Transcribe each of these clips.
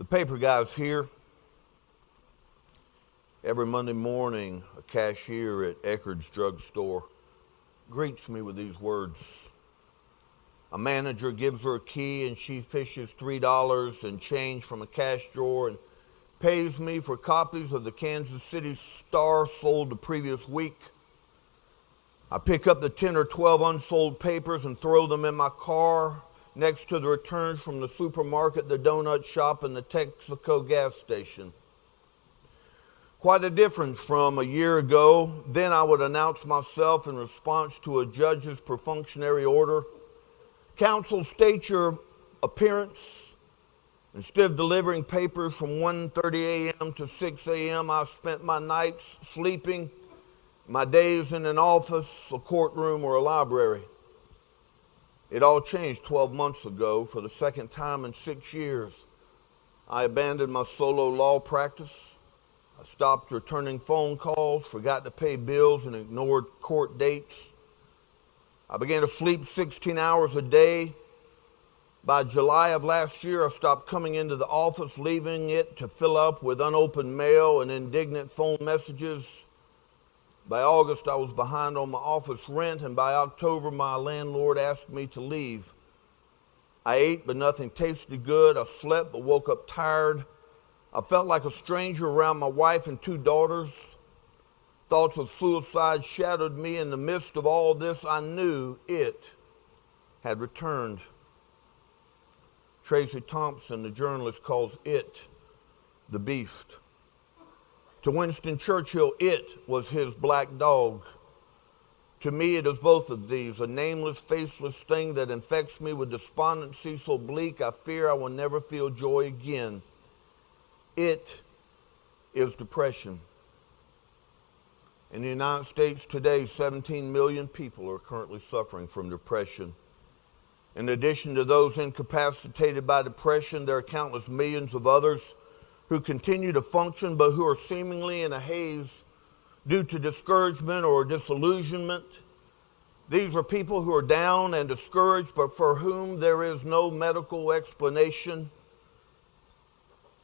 The paper guy's here. Every Monday morning, a cashier at Eckerd's drugstore greets me with these words. A manager gives her a key and she fishes $3 and change from a cash drawer and pays me for copies of the Kansas City Star sold the previous week. I pick up the 10 or 12 unsold papers and throw them in my car next to the returns from the supermarket, the donut shop, and the Texaco gas station. Quite a difference from a year ago. Then I would announce myself in response to a judge's perfunctory order. Counsel, state your appearance. Instead of delivering papers from 1:30 a.m. to 6 a.m., I spent my nights sleeping, my days in an office, a courtroom, or a library. It all changed 12 months ago. For the second time in 6 years, I abandoned my solo law practice. I stopped returning phone calls, forgot to pay bills, and ignored court dates. I began to sleep 16 hours a day. By July of last year, I stopped coming into the office, leaving it to fill up with unopened mail and indignant phone messages. By August, I was behind on my office rent, and by October, my landlord asked me to leave. I ate, but nothing tasted good. I slept, but woke up tired. I felt like a stranger around my wife and 2 daughters. Thoughts of suicide shadowed me. In the midst of all this, I knew it had returned. Tracy Thompson, the journalist, calls it the beast. To Winston Churchill, it was his black dog. To me, it is both of these, a nameless, faceless thing that infects me with despondency so bleak I fear I will never feel joy again. It is depression. In the United States today, 17 million people are currently suffering from depression. In addition to those incapacitated by depression, there are countless millions of others who continue to function but who are seemingly in a haze due to discouragement or disillusionment. These are people who are down and discouraged but for whom there is no medical explanation.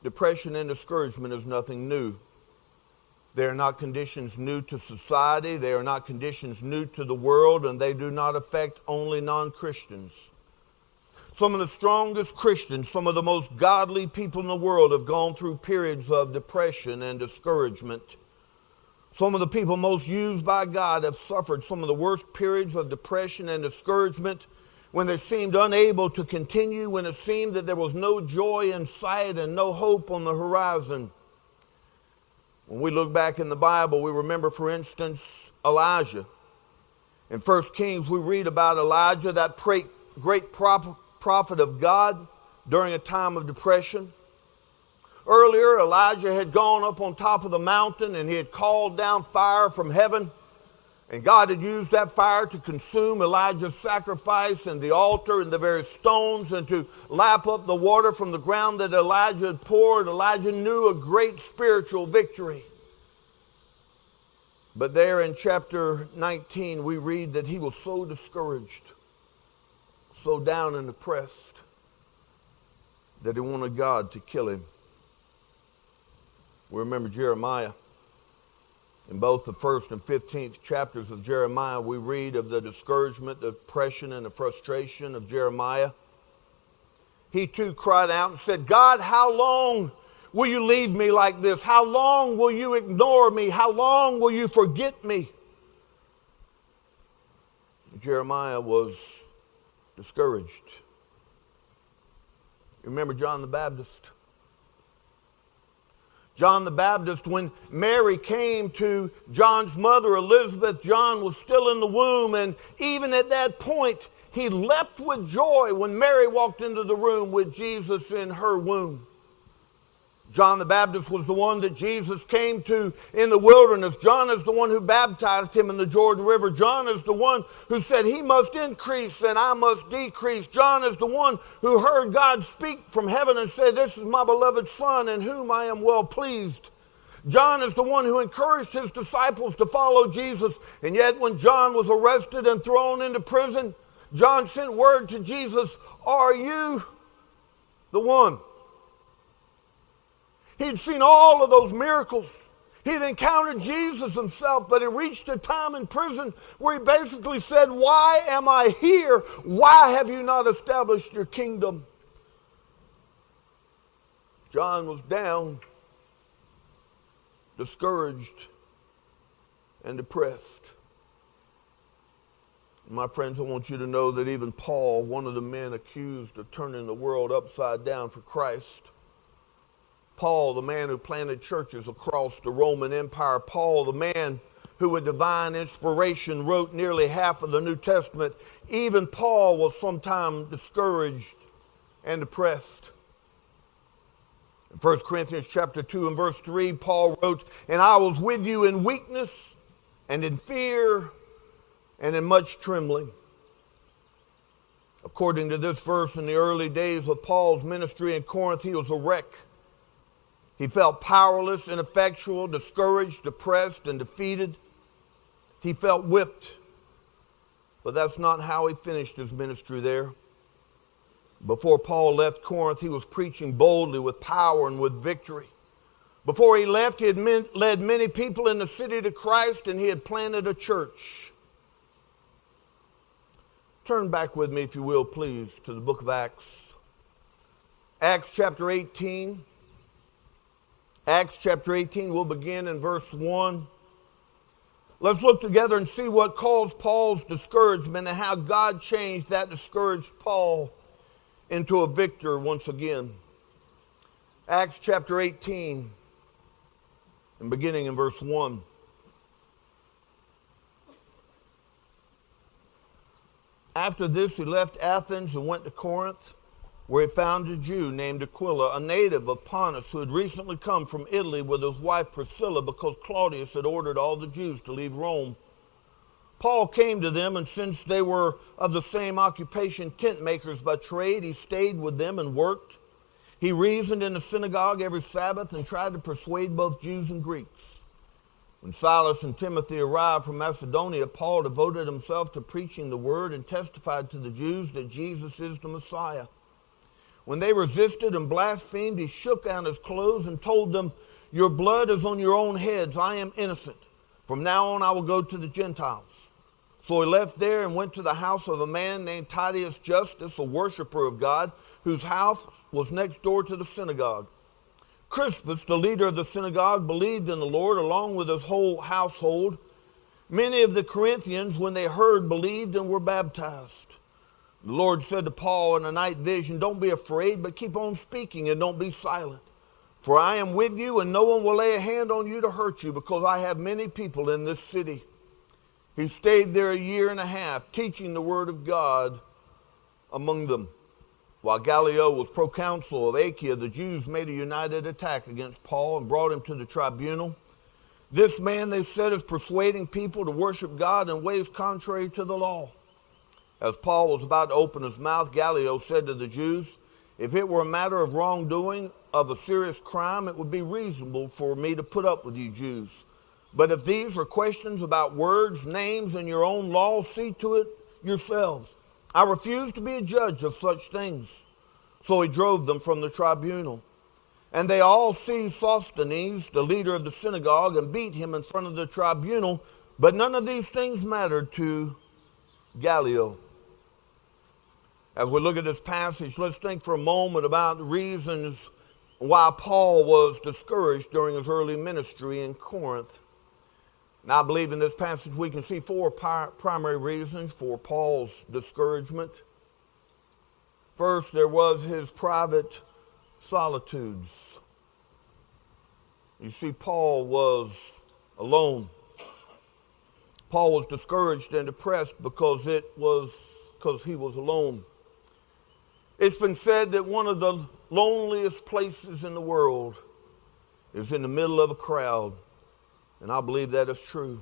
Depression and discouragement is nothing new. They are not conditions new to society. They are not conditions new to the world, and they do not affect only non-Christians. Some of the strongest Christians, some of the most godly people in the world have gone through periods of depression and discouragement. Some of the people most used by God have suffered some of the worst periods of depression and discouragement when they seemed unable to continue, when it seemed that there was no joy in sight and no hope on the horizon. When we look back in the Bible, we remember, for instance, Elijah. In 1 Kings, we read about Elijah, that great prophet of God during a time of depression. Earlier, Elijah had gone up on top of the mountain and he had called down fire from heaven. And God had used that fire to consume Elijah's sacrifice and the altar and the various stones and to lap up the water from the ground that Elijah had poured. Elijah knew a great spiritual victory. But there in chapter 19, we read that he was so discouraged, so down and depressed, that he wanted God to kill him. We remember Jeremiah. In both the 1st and 15th chapters of Jeremiah, we read of the discouragement, the depression, and the frustration of Jeremiah. He too cried out and said, God, how long will you leave me like this? How long will you ignore me? How long will you forget me? Jeremiah was discouraged. Remember John the Baptist? John the Baptist, when Mary came to John's mother, Elizabeth, John was still in the womb, and even at that point, he leapt with joy when Mary walked into the room with Jesus in her womb. John the Baptist was the one that Jesus came to in the wilderness. John is the one who baptized him in the Jordan River. John is the one who said, he must increase and I must decrease. John is the one who heard God speak from heaven and said, this is my beloved Son in whom I am well pleased. John is the one who encouraged his disciples to follow Jesus. And yet when John was arrested and thrown into prison, John sent word to Jesus, are you the one? He'd seen all of those miracles. He'd encountered Jesus himself, but he reached a time in prison where he basically said, "Why am I here? Why have you not established your kingdom?" John was down, discouraged, and depressed. My friends, I want you to know that even Paul, one of the men accused of turning the world upside down for Christ, Paul, the man who planted churches across the Roman Empire, Paul, the man who with divine inspiration wrote nearly half of the New Testament, even Paul was sometimes discouraged and depressed. In 1 Corinthians chapter 2 and verse 3, Paul wrote, "And I was with you in weakness and in fear and in much trembling." According to this verse, in the early days of Paul's ministry in Corinth, he was a wreck. He felt powerless, ineffectual, discouraged, depressed, and defeated. He felt whipped. But that's not how he finished his ministry there. Before Paul left Corinth, he was preaching boldly with power and with victory. Before he left, he had led many people in the city to Christ, and he had planted a church. Turn back with me, if you will, please, to the book of Acts. Acts chapter 18. Acts chapter 18, we'll begin in verse 1. Let's look together and see what caused Paul's discouragement and how God changed that discouraged Paul into a victor once again. Acts chapter 18, and beginning in verse 1. After this, he left Athens and went to Corinth, where he found a Jew named Aquila, a native of Pontus, who had recently come from Italy with his wife Priscilla, because Claudius had ordered all the Jews to leave Rome. Paul came to them, and since they were of the same occupation, tent makers by trade, he stayed with them and worked. He reasoned in the synagogue every Sabbath and tried to persuade both Jews and Greeks. When Silas and Timothy arrived from Macedonia, Paul devoted himself to preaching the word and testified to the Jews that Jesus is the Messiah. When they resisted and blasphemed, he shook out his clothes and told them, "Your blood is on your own heads. I am innocent. From now on I will go to the Gentiles." So he left there and went to the house of a man named Titius Justus, a worshiper of God, whose house was next door to the synagogue. Crispus, the leader of the synagogue, believed in the Lord along with his whole household. Many of the Corinthians, when they heard, believed and were baptized. The Lord said to Paul in a night vision, "Don't be afraid, but keep on speaking and don't be silent. For I am with you, and no one will lay a hand on you to hurt you, because I have many people in this city." He stayed there a year and a half, teaching the word of God among them. While Gallio was proconsul of Achaia, the Jews made a united attack against Paul and brought him to the tribunal. "This man," they said, "is persuading people to worship God in ways contrary to the law." As Paul was about to open his mouth, Gallio said to the Jews, "If it were a matter of wrongdoing, of a serious crime, it would be reasonable for me to put up with you Jews. But if these are questions about words, names, and your own law, see to it yourselves. I refuse to be a judge of such things." So he drove them from the tribunal. And they all seized Sosthenes, the leader of the synagogue, and beat him in front of the tribunal. But none of these things mattered to Gallio. As we look at this passage, let's think for a moment about the reasons why Paul was discouraged during his early ministry in Corinth. And I believe in this passage we can see four primary reasons for Paul's discouragement. First, there was his private solitudes. You see, Paul was alone. Paul was discouraged and depressed because he was alone. It's been said that one of the loneliest places in the world is in the middle of a crowd, and I believe that is true.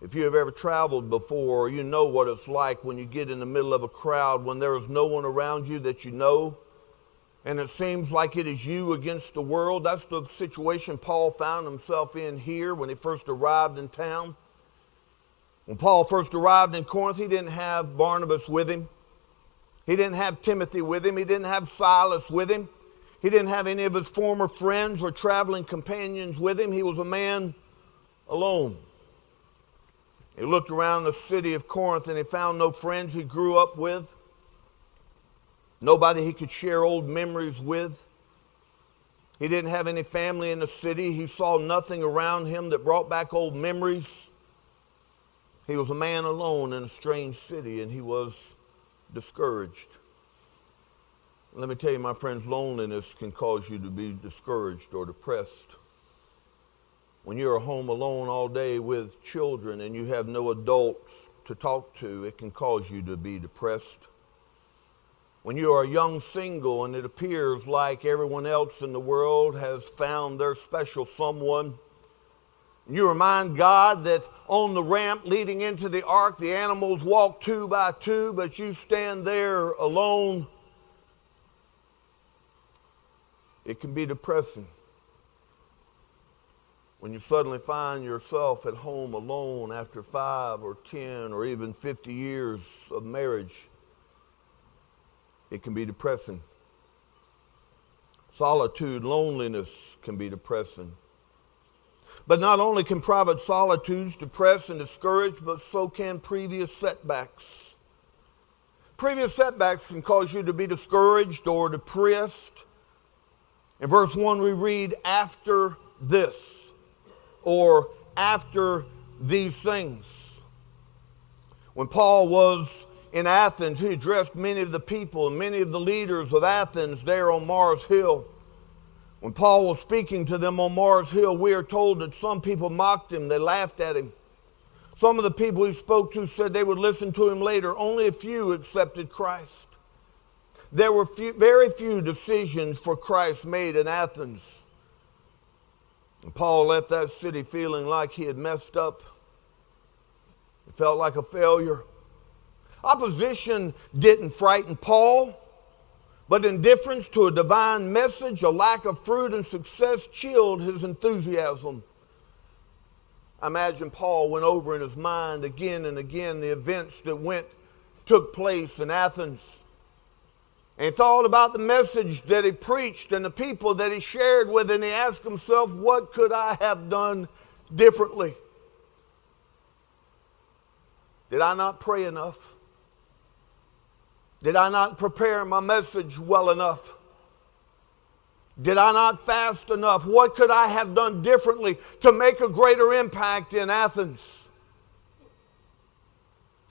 If you have ever traveled before, you know what it's like when you get in the middle of a crowd, when there is no one around you that you know, and it seems like it is you against the world. That's the situation Paul found himself in here when he first arrived in town. When Paul first arrived in Corinth, he didn't have Barnabas with him. He didn't have Timothy with him. He didn't have Silas with him. He didn't have any of his former friends or traveling companions with him. He was a man alone. He looked around the city of Corinth and he found no friends he grew up with, nobody he could share old memories with. He didn't have any family in the city. He saw nothing around him that brought back old memories. He was a man alone in a strange city, and he was discouraged. Let me tell you, my friends, loneliness can cause you to be discouraged or depressed. When you're home alone all day with children and you have no adults to talk to, it can cause you to be depressed. When you are young single and it appears like everyone else in the world has found their special someone, you remind God that on the ramp leading into the ark, the animals walk 2 by 2, but you stand there alone. It can be depressing when you suddenly find yourself at home alone after 5 or 10 or even 50 years of marriage. It can be depressing. Solitude, loneliness can be depressing. But not only can private solitudes depress and discourage, but so can previous setbacks. Previous setbacks can cause you to be discouraged or depressed. In verse 1 we read, after this, or after these things. When Paul was in Athens, he addressed many of the people and many of the leaders of Athens there on Mars Hill. When Paul was speaking to them on Mars Hill, we are told that some people mocked him, they laughed at him. Some of the people he spoke to said they would listen to him later. Only a few accepted Christ. There were very few decisions for Christ made in Athens. And Paul left that city feeling like he had messed up. He felt like a failure. Opposition didn't frighten Paul, but indifference to a divine message, a lack of fruit and success chilled his enthusiasm. I imagine Paul went over in his mind again and again the events that took place in Athens. And he thought about the message that he preached and the people that he shared with, and he asked himself, what could I have done differently? Did I not pray enough? Did I not prepare my message well enough? Did I not fast enough? What could I have done differently to make a greater impact in Athens?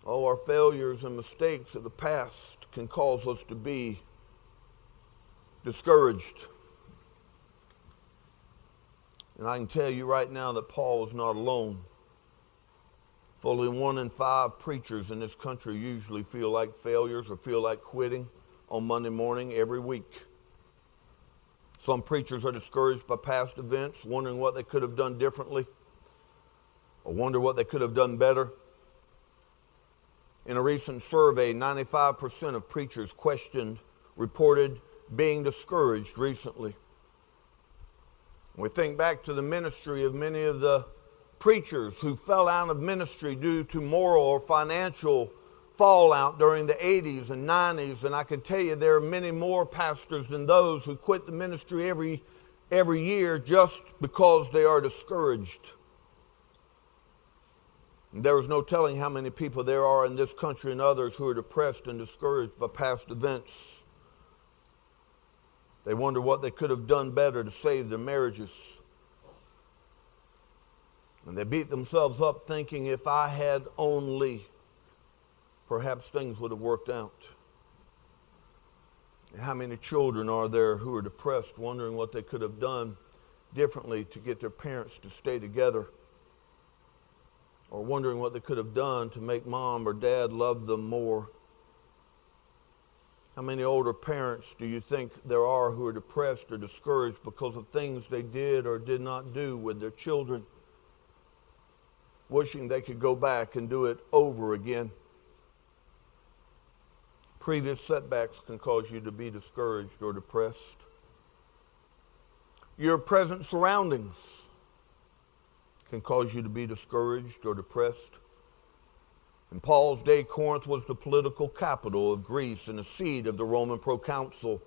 Oh, our failures and mistakes of the past can cause us to be discouraged. And I can tell you right now that Paul is not alone. Fully 1 in 5 preachers in this country usually feel like failures or feel like quitting on Monday morning every week. Some preachers are discouraged by past events, wondering what they could have done differently or wonder what they could have done better. In a recent survey, 95% of preachers questioned reported being discouraged recently. We think back to the ministry of many of the preachers who fell out of ministry due to moral or financial fallout during the 80s and 90s, and I can tell you there are many more pastors than those who quit the ministry every year just because they are discouraged. And there is no telling how many people there are in this country and others who are depressed and discouraged by past events. They wonder what they could have done better to save their marriages. And they beat themselves up thinking, if I had only, perhaps things would have worked out. And how many children are there who are depressed, wondering what they could have done differently to get their parents to stay together? Or wondering what they could have done to make mom or dad love them more? How many older parents do you think there are who are depressed or discouraged because of things they did or did not do with their children, wishing they could go back and do it over again? Previous setbacks can cause you to be discouraged or depressed. Your present surroundings can cause you to be discouraged or depressed. In Paul's day, Corinth was the political capital of Greece and the seat of the Roman proconsul.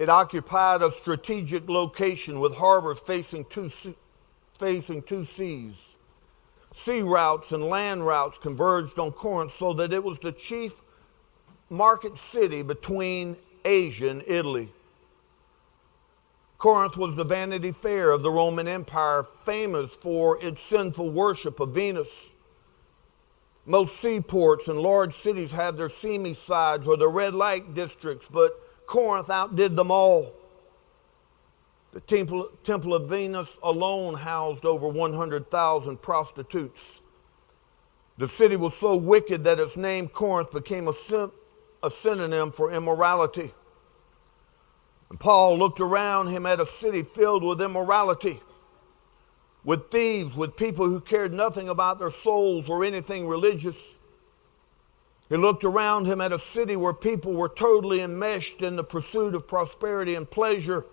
It occupied a strategic location with harbors facing two seas. Sea routes and land routes converged on Corinth so that it was the chief market city between Asia and Italy. Corinth was the Vanity Fair of the Roman Empire, famous for its sinful worship of Venus. Most seaports and large cities had their seamy sides or their red light districts, but Corinth outdid them all. The Temple of Venus alone housed over 100,000 prostitutes. The city was so wicked that its name, Corinth, became a synonym for immorality. And Paul looked around him at a city filled with immorality, with thieves, with people who cared nothing about their souls or anything religious. He looked around him at a city where people were totally enmeshed in the pursuit of prosperity and pleasure,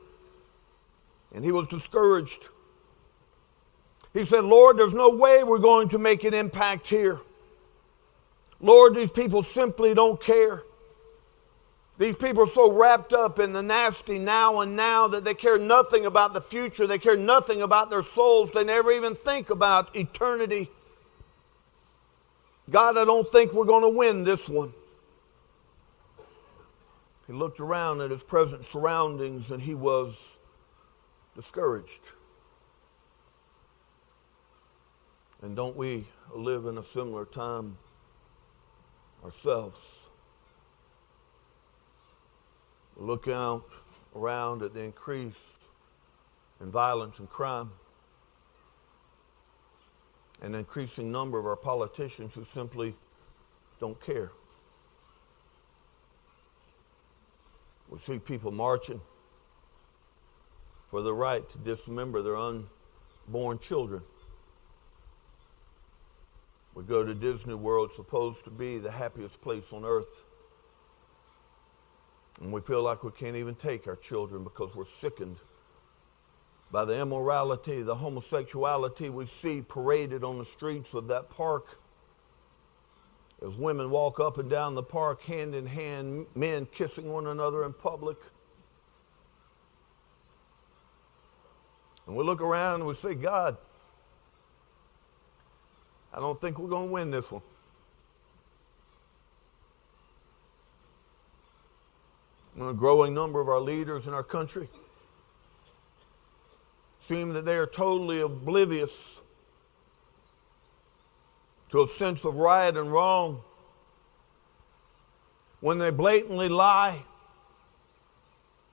and he was discouraged. He said, Lord, there's no way we're going to make an impact here. Lord, these people simply don't care. These people are so wrapped up in the nasty now and now that they care nothing about the future. They care nothing about their souls. They never even think about eternity. God, I don't think we're going to win this one. He looked around at his present surroundings and he was discouraged. And don't we live in a similar time ourselves? Look out around at the increase in violence and crime, an increasing number of our politicians who simply don't care. We see people marching for the right to dismember their unborn children. We go to Disney World, supposed to be the happiest place on earth, and we feel like we can't even take our children because we're sickened by the immorality, the homosexuality we see paraded on the streets of that park. As women walk up and down the park hand in hand, men kissing one another in public. And we look around and we say, God, I don't think we're going to win this one. And a growing number of our leaders in our country seem that they are totally oblivious to a sense of right and wrong when they blatantly lie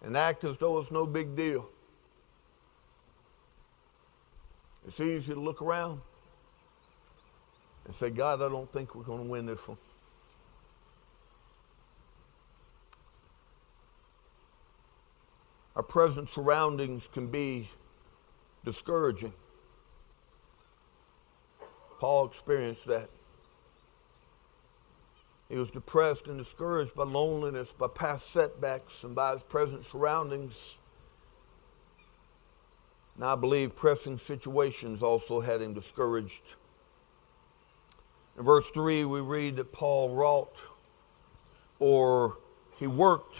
and act as though it's no big deal. It's easy to look around and say, God, I don't think we're going to win this one. Our present surroundings can be discouraging. Paul experienced that. He was depressed and discouraged by loneliness, by past setbacks, and by his present surroundings. And I believe pressing situations also had him discouraged. In verse 3, we read that Paul wrought, or he worked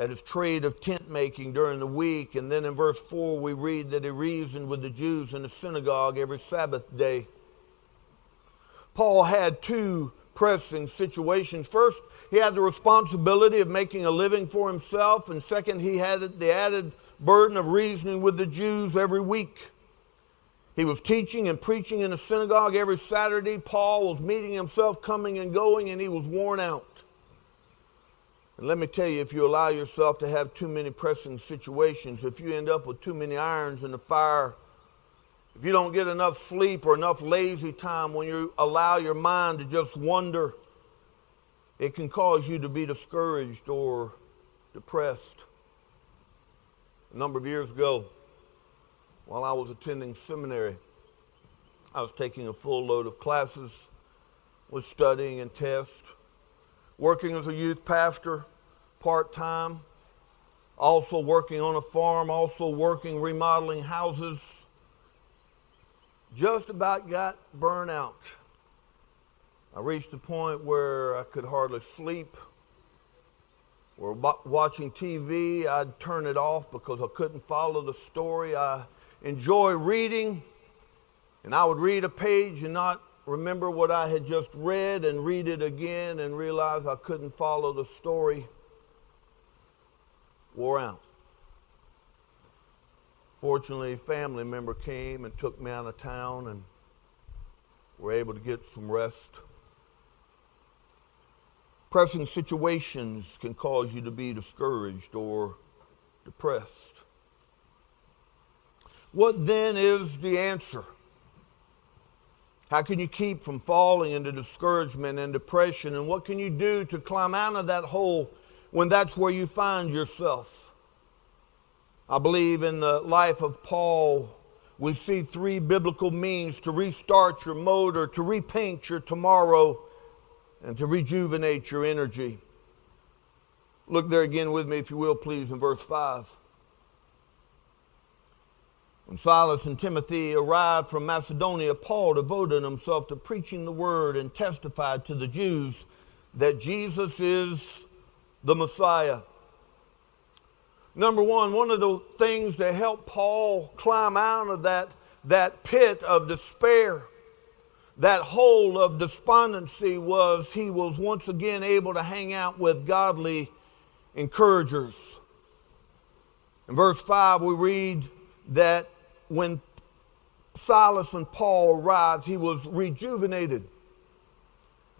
at his trade of tent making during the week. And then in verse 4 we read that he reasoned with the Jews in the synagogue every Sabbath day. Paul had two pressing situations. First, he had the responsibility of making a living for himself, and second, he had the added burden of reasoning with the Jews every week. He was teaching and preaching in the synagogue every Saturday. Paul was meeting himself, coming and going, and he was worn out. And let me tell you, if you allow yourself to have too many pressing situations, if you end up with too many irons in the fire, if you don't get enough sleep or enough lazy time, when you allow your mind to just wander, it can cause you to be discouraged or depressed. A number of years ago, while I was attending seminary, I was taking a full load of classes, was studying and tests, working as a youth pastor part-time, also working on a farm, also working remodeling houses. Just about got burned out. I reached a point where I could hardly sleep. or watching TV, I'd turn it off because I couldn't follow the story. I enjoy reading, and I would read a page and not remember what I had just read and read it again and realize I couldn't follow the story. Wore out. Fortunately, a family member came and took me out of town and were able to get some rest. Pressing situations can cause you to be discouraged or depressed. What then is the answer? How can you keep from falling into discouragement and depression? And what can you do to climb out of that hole when that's where you find yourself? I believe in the life of Paul, we see three biblical means to restart your motor, to repaint your tomorrow, and to rejuvenate your energy. Look there again with me, if you will, please, in verse 5. When Silas and Timothy arrived from Macedonia, Paul devoted himself to preaching the word and testified to the Jews that Jesus is the Messiah. Number one of the things that helped Paul climb out of that pit of despair, that hole of despondency, was he was once again able to hang out with godly encouragers. In verse 5, we read that when Silas and Paul arrived, he was rejuvenated.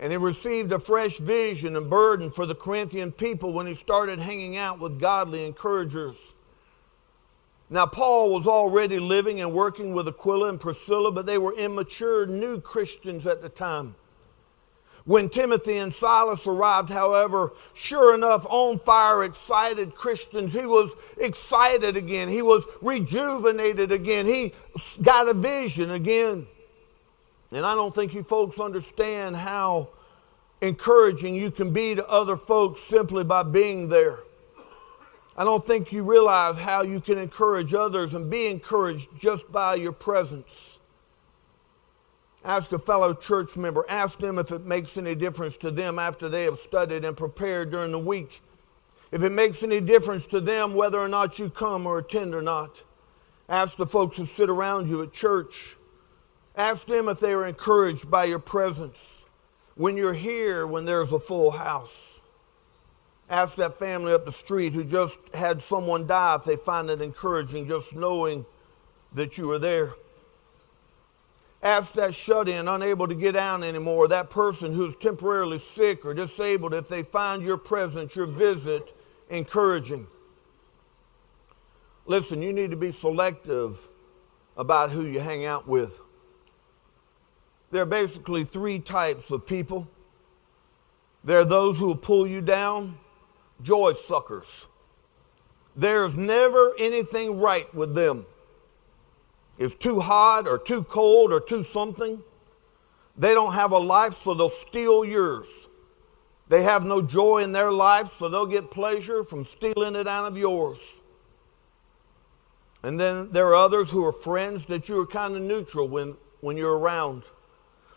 And he received a fresh vision and burden for the Corinthian people when he started hanging out with godly encouragers. Now, Paul was already living and working with Aquila and Priscilla, but they were immature, new Christians at the time. When Timothy and Silas arrived, however, sure enough, on fire, excited Christians, he was excited again. He was rejuvenated again. He got a vision again. And I don't think you folks understand how encouraging you can be to other folks simply by being there. I don't think you realize how you can encourage others and be encouraged just by your presence. Ask a fellow church member, ask them if it makes any difference to them after they have studied and prepared during the week. If it makes any difference to them whether or not you come or attend or not. Ask the folks who sit around you at church. Ask them if they are encouraged by your presence when you're here, when there's a full house. Ask that family up the street who just had someone die if they find it encouraging just knowing that you are there. Ask that shut-in, unable to get out anymore, that person who's temporarily sick or disabled, if they find your presence, your visit, encouraging. Listen, you need to be selective about who you hang out with. There are basically three types of people. There are those who will pull you down, joy suckers. There's never anything right with them. It's too hot or too cold or too something. They don't have a life, so they'll steal yours. They have no joy in their life, so they'll get pleasure from stealing it out of yours. And then there are others who are friends that you are kind of neutral when you're around.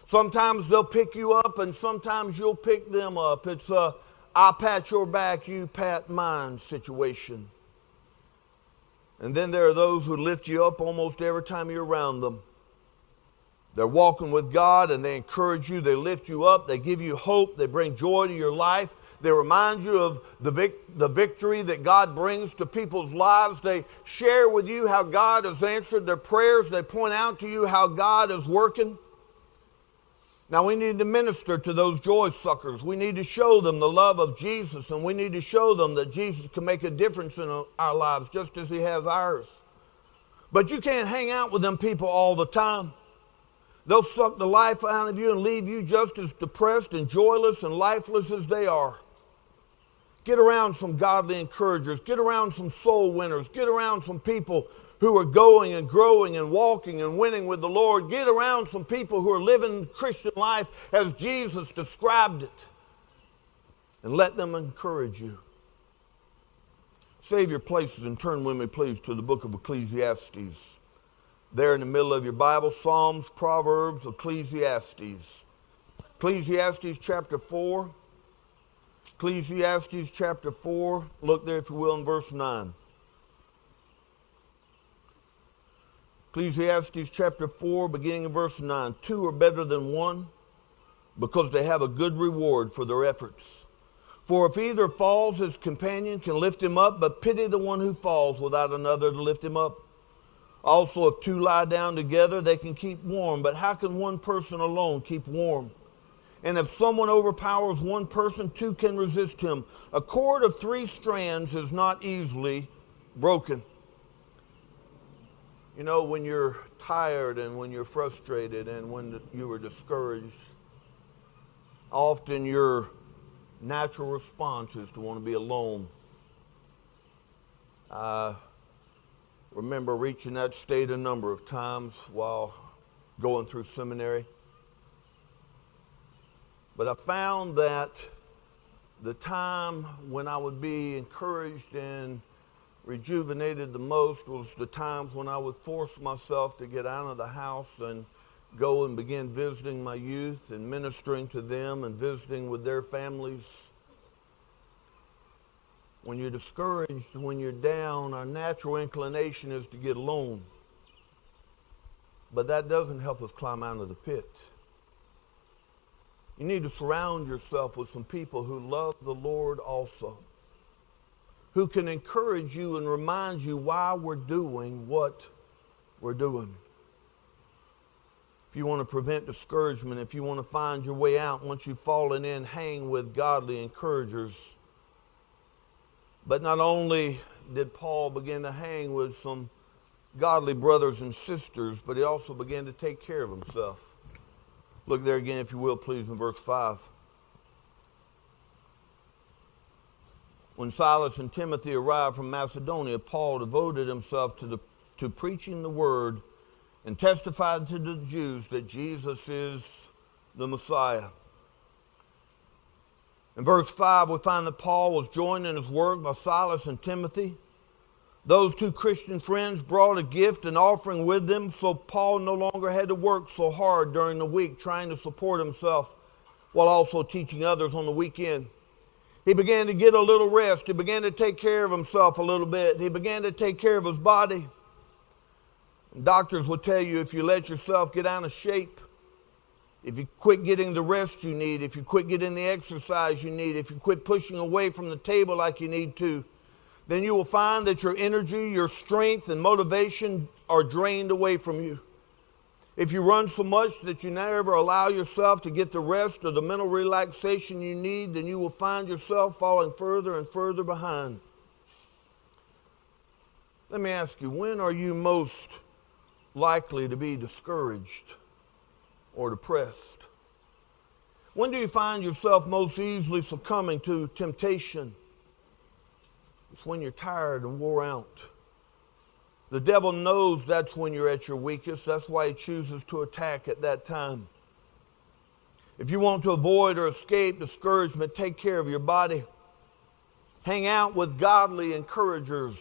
Sometimes they'll pick you up and sometimes you'll pick them up. It's a I pat your back, you pat mine situation. And then there are those who lift you up almost every time you're around them. They're walking with God and they encourage you, they lift you up, they give you hope, they bring joy to your life. They remind you of the victory that God brings to people's lives. They share with you how God has answered their prayers. They point out to you how God is working. Now, we need to minister to those joy suckers. We need to show them the love of Jesus, and we need to show them that Jesus can make a difference in our lives just as he has ours. But you can't hang out with them people all the time. They'll suck the life out of you and leave you just as depressed and joyless and lifeless as they are. Get around some godly encouragers. Get around some soul winners. Get around some people who are going and growing and walking and winning with the Lord. Get around some people who are living Christian life as Jesus described it. And let them encourage you. Save your places and turn with me, please, to the book of Ecclesiastes. There in the middle of your Bible, Psalms, Proverbs, Ecclesiastes. Ecclesiastes chapter 4. Ecclesiastes chapter 4, look there if you will in verse 9. Ecclesiastes chapter 4, beginning in verse 9. Two are better than one, because they have a good reward for their efforts. For if either falls, his companion can lift him up, but pity the one who falls without another to lift him up. Also, if two lie down together, they can keep warm, but how can one person alone keep warm? And if someone overpowers one person, two can resist him. A cord of 3 strands is not easily broken. You know, when you're tired and when you're frustrated and when you are discouraged, often your natural response is to want to be alone. I remember reaching that state a number of times while going through seminary. But I found that the time when I would be encouraged and rejuvenated the most was the times when I would force myself to get out of the house and go and begin visiting my youth and ministering to them and visiting with their families. When you're discouraged, when you're down, our natural inclination is to get alone. But that doesn't help us climb out of the pit. You need to surround yourself with some people who love the Lord also, who can encourage you and remind you why we're doing what we're doing. If you want to prevent discouragement, if you want to find your way out once you've fallen in, hang with godly encouragers. But not only did Paul begin to hang with some godly brothers and sisters, but he also began to take care of himself. Look there again, if you will, please, in verse 5. When Silas and Timothy arrived from Macedonia, Paul devoted himself to preaching the word and testified to the Jews that Jesus is the Messiah. In verse 5, we find that Paul was joined in his work by Silas and Timothy. Those 2 Christian friends brought a gift and offering with them, so Paul no longer had to work so hard during the week trying to support himself while also teaching others on the weekend. He began to get a little rest. He began to take care of himself a little bit. He began to take care of his body. And doctors will tell you, if you let yourself get out of shape, if you quit getting the rest you need, if you quit getting the exercise you need, if you quit pushing away from the table like you need to, then you will find that your energy, your strength, and motivation are drained away from you. If you run so much that you never allow yourself to get the rest or the mental relaxation you need, then you will find yourself falling further and further behind. Let me ask you, when are you most likely to be discouraged or depressed? When do you find yourself most easily succumbing to temptation? It's when you're tired and wore out. The devil knows that's when you're at your weakest. That's why he chooses to attack at that time. If you want to avoid or escape discouragement, take care of your body. Hang out with godly encouragers.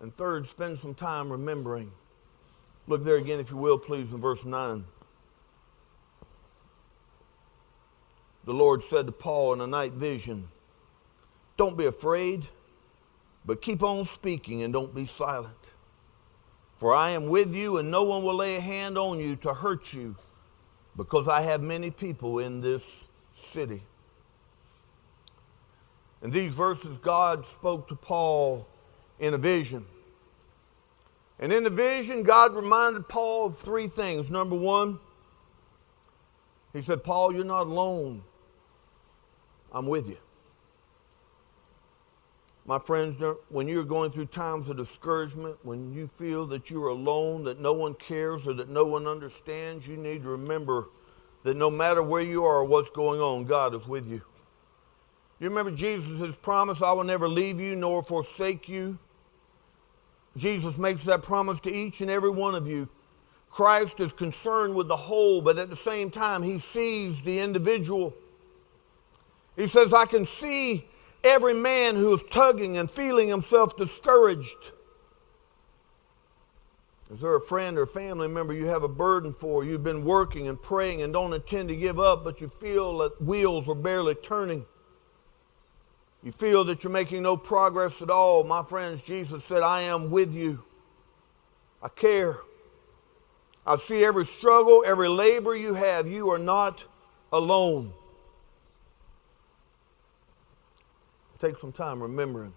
And third, spend some time remembering. Look there again, if you will, please, in verse 9. The Lord said to Paul in a night vision, "Don't be afraid, but keep on speaking and don't be silent. For I am with you, and no one will lay a hand on you to hurt you, because I have many people in this city." In these verses, God spoke to Paul in a vision. And in the vision, God reminded Paul of 3 things. Number 1, he said, "Paul, you're not alone. I'm with you." My friends, when you're going through times of discouragement, when you feel that you're alone, that no one cares or that no one understands, you need to remember that no matter where you are or what's going on, God is with you. You remember Jesus' promise, "I will never leave you nor forsake you." Jesus makes that promise to each and every one of you. Christ is concerned with the whole, but at the same time, he sees the individual. He says, "I can see every man who is tugging and feeling himself discouraged. Is there a friend or family member you have a burden for? You've been working and praying and don't intend to give up, but you feel that wheels are barely turning. You feel that you're making no progress at all. My friends, Jesus said, I am with you. I care. I see every struggle, every labor you have. You are not alone. Take some time remembering.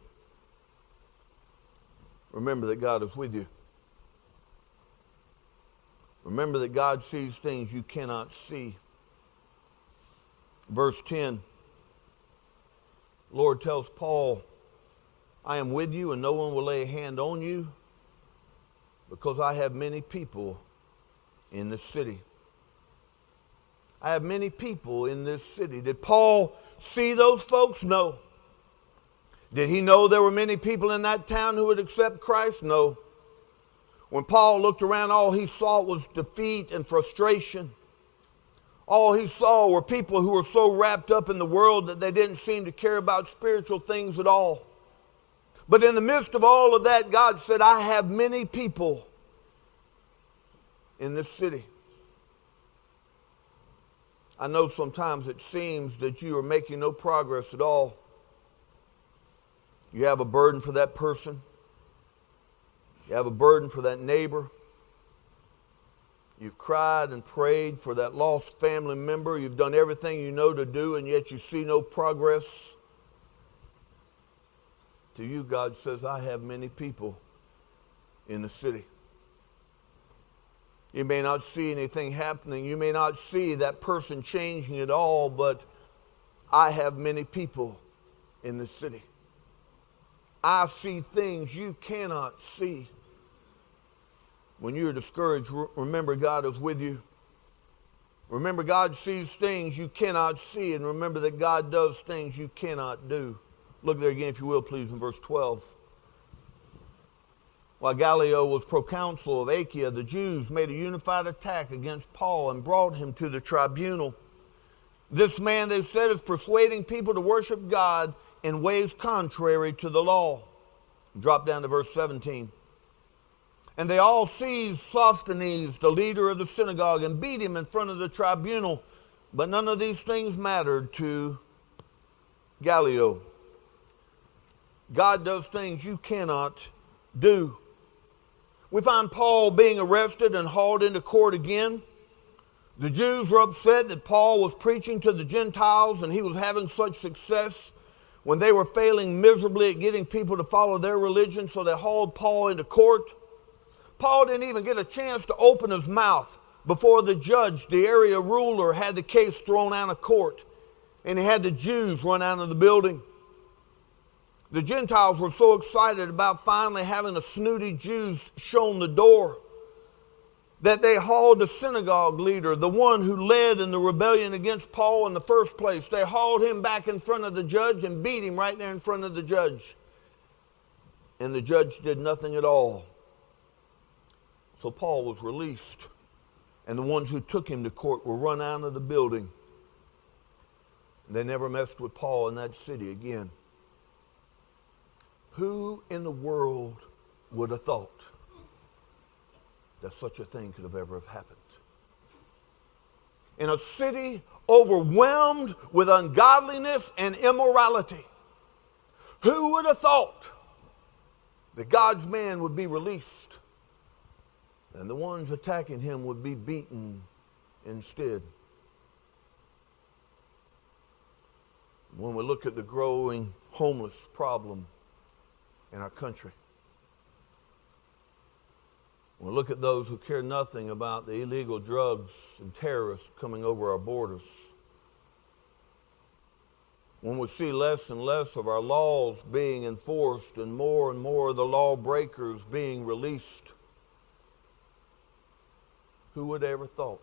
Remember that God is with you. Remember that God sees things you cannot see. Verse 10, the Lord tells Paul, I am with you and no one will lay a hand on you because I have many people in this city. I have many people in this city. Did Paul see those folks? No. Did he know there were many people in that town who would accept Christ? No. When Paul looked around, all he saw was defeat and frustration. All he saw were people who were so wrapped up in the world that they didn't seem to care about spiritual things at all. But in the midst of all of that, God said, I have many people in this city. I know sometimes it seems that you are making no progress at all. You have a burden for that person. You have a burden for that neighbor. You've cried and prayed for that lost family member. You've done everything you know to do, and yet you see no progress. To you, God says, I have many people in the city. You may not see anything happening. You may not see that person changing at all, but I have many people in the city. I see things you cannot see. When you're discouraged, remember God is with you. Remember God sees things you cannot see, and remember that God does things you cannot do. Look there again, if you will, please, in verse 12. While Gallio was proconsul of Achaia, the Jews made a unified attack against Paul and brought him to the tribunal. This man, they said, is persuading people to worship God in ways contrary to the law. Drop down to verse 17. And they all seized Sosthenes, the leader of the synagogue, and beat him in front of the tribunal. But none of these things mattered to Gallio. God does things you cannot do. We find Paul being arrested and hauled into court again. The Jews were upset that Paul was preaching to the Gentiles and he was having such success when they were failing miserably at getting people to follow their religion, so they hauled Paul into court. Paul didn't even get a chance to open his mouth before the judge, the area ruler, had the case thrown out of court, and he had the Jews run out of the building. The Gentiles were so excited about finally having the snooty Jews shown the door that they hauled the synagogue leader, the one who led in the rebellion against Paul in the first place. They hauled him back in front of the judge and beat him right there in front of the judge. And the judge did nothing at all. So Paul was released, and the ones who took him to court were run out of the building. They never messed with Paul in that city again. Who in the world would have thought that such a thing could have ever have happened? In a city overwhelmed with ungodliness and immorality, who would have thought that God's man would be released and the ones attacking him would be beaten instead? When we look at the growing homeless problem in our country, when we look at those who care nothing about the illegal drugs and terrorists coming over our borders, when we see less and less of our laws being enforced and more of the lawbreakers being released, who would ever thought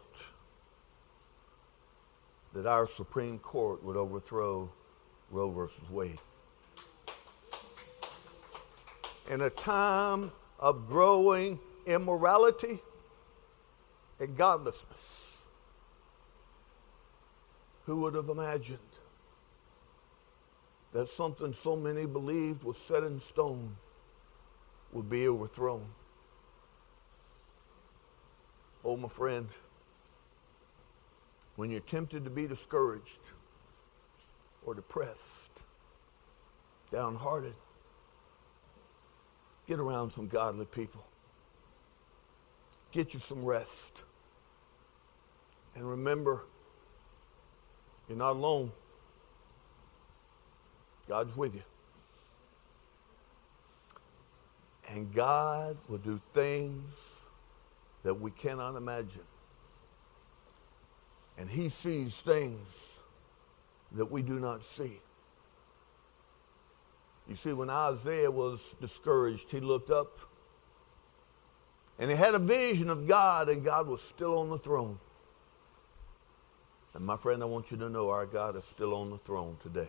that our Supreme Court would overthrow Roe versus Wade? In a time of growing immorality and godlessness, who would have imagined that something so many believed was set in stone would be overthrown? Oh, my friend, when you're tempted to be discouraged or depressed, downhearted, get around some godly people. Get you some rest. And remember, you're not alone. God's with you. And God will do things that we cannot imagine. And he sees things that we do not see. You see, when Isaiah was discouraged, he looked up and he had a vision of God, and God was still on the throne. And my friend, I want you to know our God is still on the throne today.